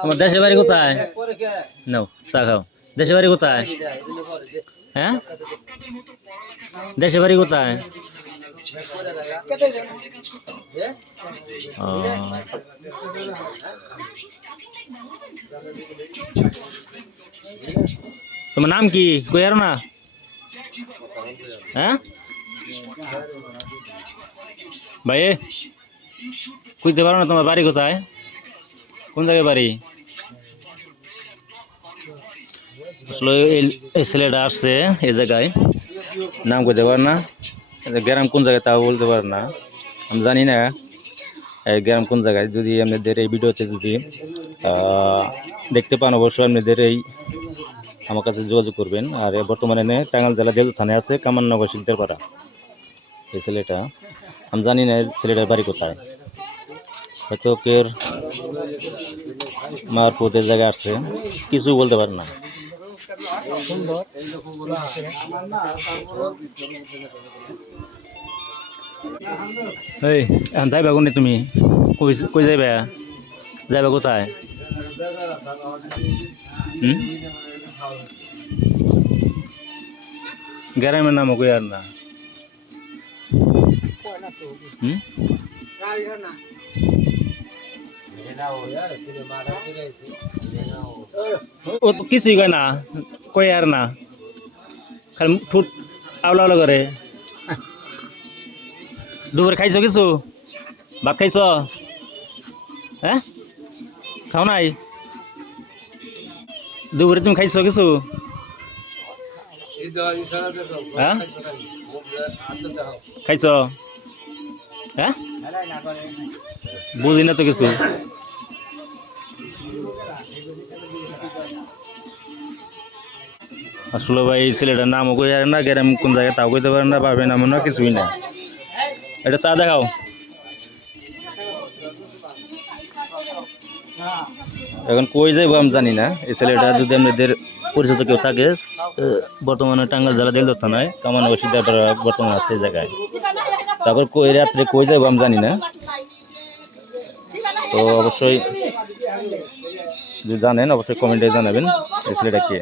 তোমার দেশের বাড়ি কোথায়? নাও চা খাও। দেশের বাড়ি কোথায়? হ্যাঁ, দেশের বাড়ি কোথায়? ও, তোমার নাম কি কই আর না? হ্যাঁ ভাই, কইতে পারো না তোমার বাড়ি কোথায়? কোন জায়গায় বাড়ি? আসলে এই ছেলেটা আসছে এই জায়গায়, নাম কইতে পারে না, গ্রাম কোন জায়গায় তাও বলতে পারে না। আমি জানি না এই গ্রাম কোন জায়গায়। যদি আপনাদের এই ভিডিওতে যদি দেখতে পান, অবশ্যই আপনাদের এই আমার কাছে যোগাযোগ করবেন। আর বর্তমানে টাঙ্গাইল জেলা দেওঘর থানায় আছে, কামাননগর শিকদারপাড়া। এই ছেলেটা, আমি জানি না ছেলেটার বাড়ি কোথায়। হয়তো কেউ মার পথের জায়গায় আসছে, কিছু বলতে পারে না। এই এখন যাইবা কোনে তুমি? কই কই যাইবা? যাইবা কোথায়? গ্রামের নাম কই আর না? ও তো কিছুই কয় না, কই আর না, খালি ঠুট আওলা আওলা করে। দুপুরে খাইছো কিছু? ভাত খাইছ? হ্যাঁ, খাও নাই? দুপুরে তুমি খাইছো কিছু? হ্যাঁ, খাইছ? হ্যাঁ, বুঝি না তো কিছু। আসলে ভাই এই ছেলেটার নামও কই আর না, গ্রাম কোন জায়গায় তাও কইতে পারে না, বাপের নামও না, কিছুই না। এটা চা দেখাও। এখন কই যাইবো আমি জানি না। এই ছেলেটা যদি আপনাদের পরিচিত কেউ থাকে, বর্তমানে টাঙ্গাইল জেলা দেওঘর থানায় কামাননগর শিকদারপাড়া বর্তমানে আছে এই জায়গায়। তারপর কই রাত্রে কই যাইবো আমি জানি না। তো অবশ্যই যদি জানেন অবশ্যই কমেন্টে জানাবেন এই ছেলেটা কে।